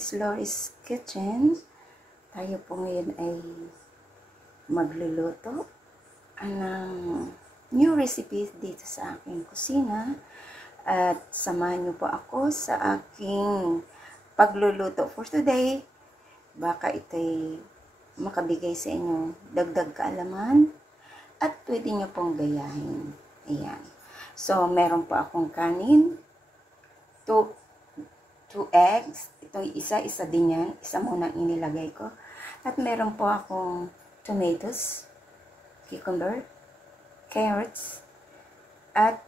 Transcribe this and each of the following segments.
is Lori's Kitchen. Tayo po ngayon ay magluluto ng new recipes dito sa aking kusina. At samahan niyo po ako sa aking pagluluto for today. Baka ito'y makabigay sa inyo dagdag kaalaman at pwede niyo pong gayahin. Ayan. So, meron po akong kanin, 2 eggs. Ito isa din yan. Isa muna inilagay ko. At meron po akong tomatoes, cucumber, carrots, at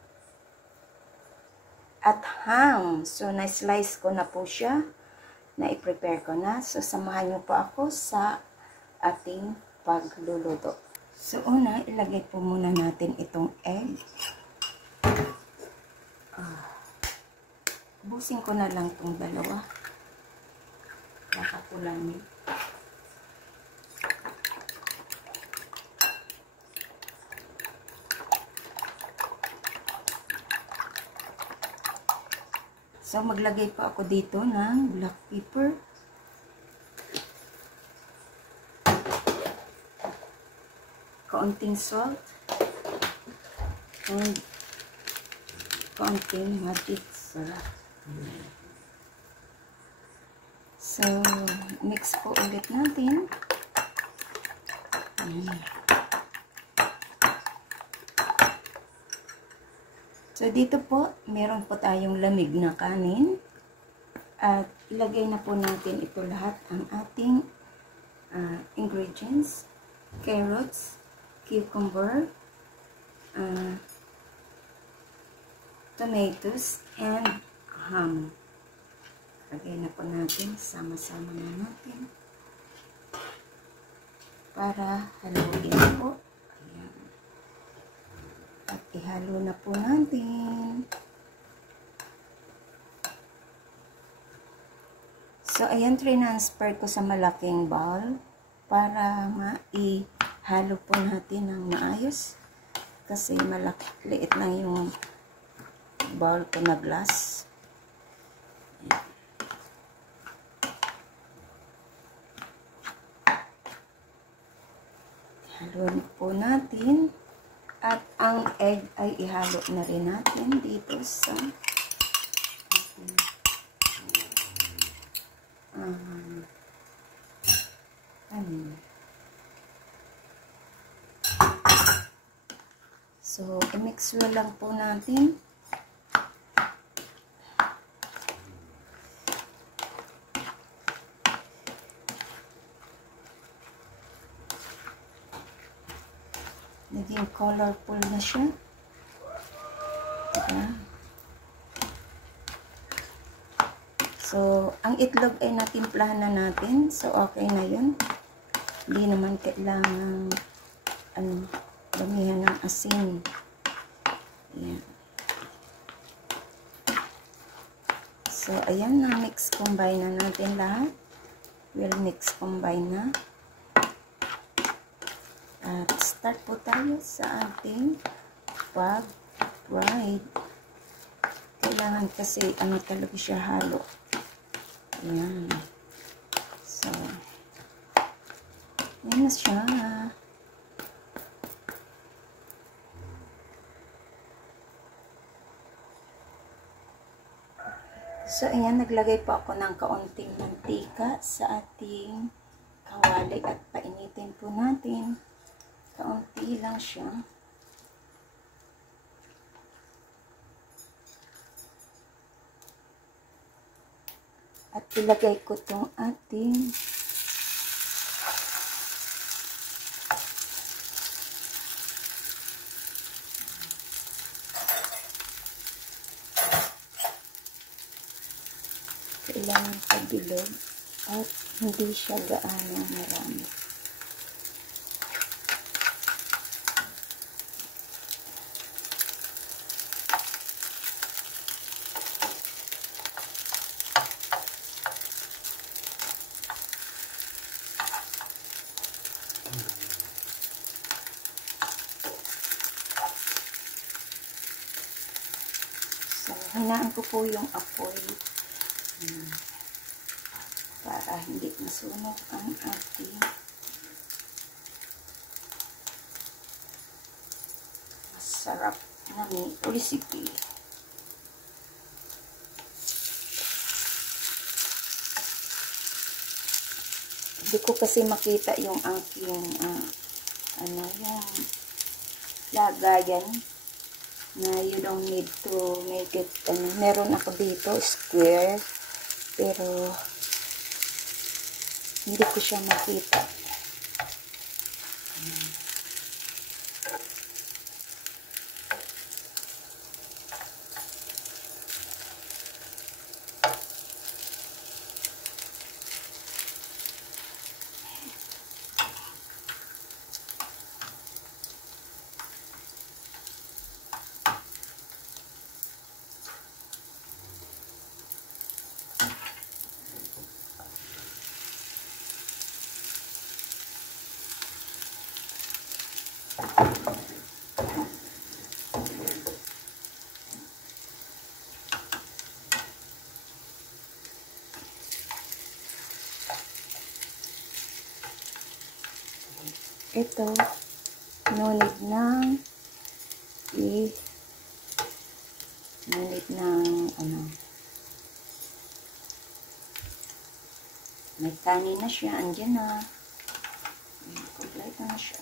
ham. So, na-slice ko na po siya. Na-i-prepare ko na. So, samahan niyo po ako sa ating pagluluto. So, una, ilagay po muna natin itong egg. Busin ko na lang itong dalawa. Baka kulangin. So, maglagay pa ako dito ng black pepper. Kaunting salt. And kaunting magic sarap. So, mix po ulit natin. So, dito po, meron po tayong lamig na kanin. At ilagay na po natin ito lahat ang ating ingredients. Carrots, cucumber, tomatoes, and ham. Lagay na po natin, sama-sama na natin para haluin po. Ayan. At ihalo na po natin. So, ayan, transfer ko sa malaking bowl para maihalo po natin ng maayos kasi liit na yung bowl ko na glass. Halo po natin at ang egg ay ihalo na rin natin dito sa So, i-mix well lang po natin. Naging colorful na siya. Diba? So, ang itlog ay natimplahan na natin. So, okay na yun. Hindi naman kailangan damihan ng asin. Ayan. So, ayan na. Mix combine na natin lahat. We'll mix combine na. At start po tayo sa ating pag-fried. Kailangan kasi talaga siya halo. Ayan. So, ayan na siya. So, ayan, naglagay po ako ng kaunting mantika sa ating kawali at painitin po natin. Kaunti lang siya. At ilagay ko itong ating kailangan pabilog at hindi siya gaano marami. So, hinaan ko po yung apoy. para hindi masunog ang ating masarap na recipe. Hindi ko kasi makita yung aking yung lagayan na you don't need to make it meron ako dito square pero hindi ko siya makita. Ito, no need ng may kanin na siya, andyan na. Complete na siya.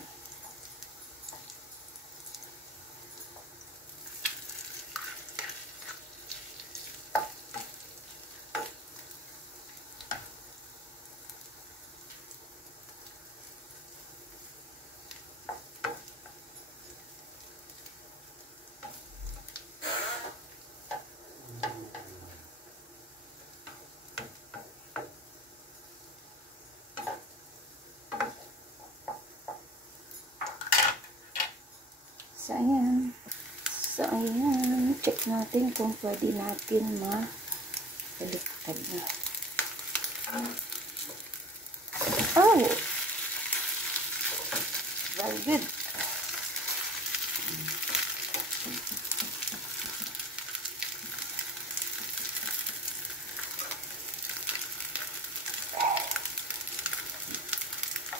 So, ayan. Check natin kung pwede natin baliktad na. Oh! Very good.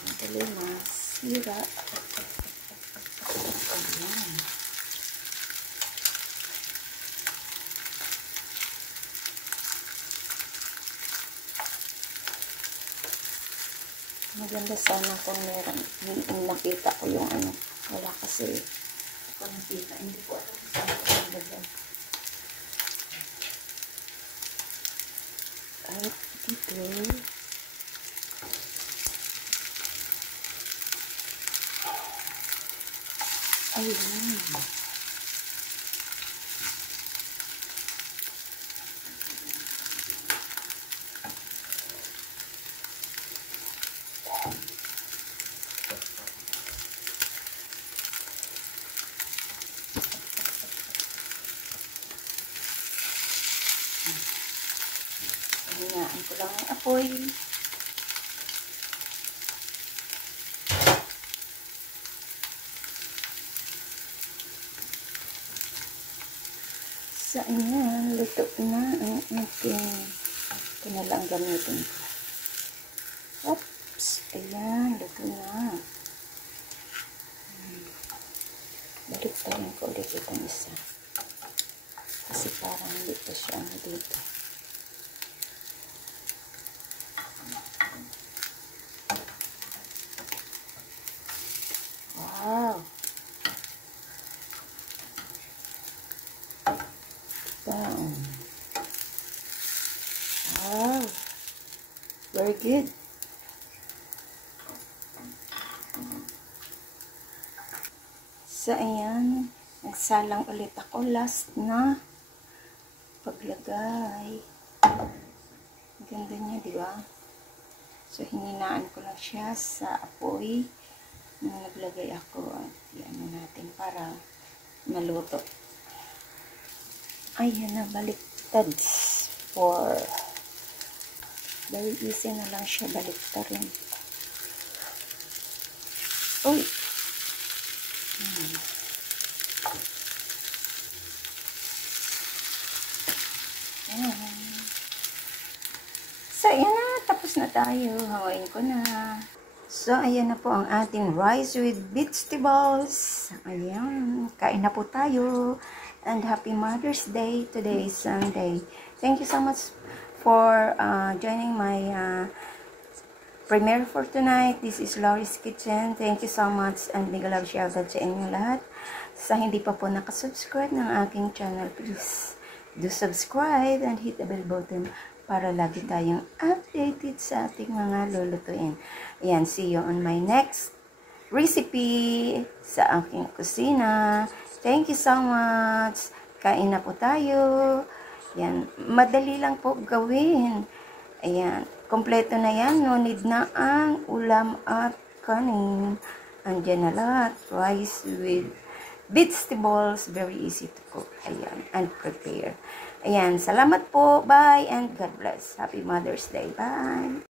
Madali masira. Ayan. Maganda sana kung meron. Nakita ko yung wala kasi ako nakita. Hindi ko alam kung saan ko nalagyan. At dito. Ayun. Hinaan ko lang ang apoy. So, ayan, luto na ang ating ito na lang gamitin ko. Oops! Ayan, luto na. Balik tayo ko ulit itong isa. Kasi parang hindi pa siya dito. Wow! Wow! Very good. So, ayan. Nagsalang ulit ako. Last na paglagay. Ganda niya, di ba? So, hininaan ko lang siya sa apoy na naglagay ako. At yan natin para maluto. Ayan na, baliktad. For very easy na lang siya baliktad rin. Uy! Ayan. So, ayan na. Tapos na tayo. Hawain ko na. So, ayan na po ang ating rice with vegetables. Ayan. Kain na po tayo. And happy Mother's Day. Today is Sunday. Thank you so much for joining my premiere for tonight. This is Lori's Kitchen. Thank you so much. And big love shoutout sa inyo lahat. Sa hindi pa po nakasubscribe ng aking channel, please do subscribe and hit the bell button para lagi tayong updated sa ating mga lulutuin. Ayan, see you on my next recipe sa aking kusina. Thank you so much. Kain na po tayo. Ayan, madali lang po gawin. Ayan, kompleto na yan. No need na ang ulam at kanin. Andyan na lahat. Rice with vegetables. Very easy to cook. Ayan, and prepare. Ayan, salamat po. Bye and God bless. Happy Mother's Day. Bye.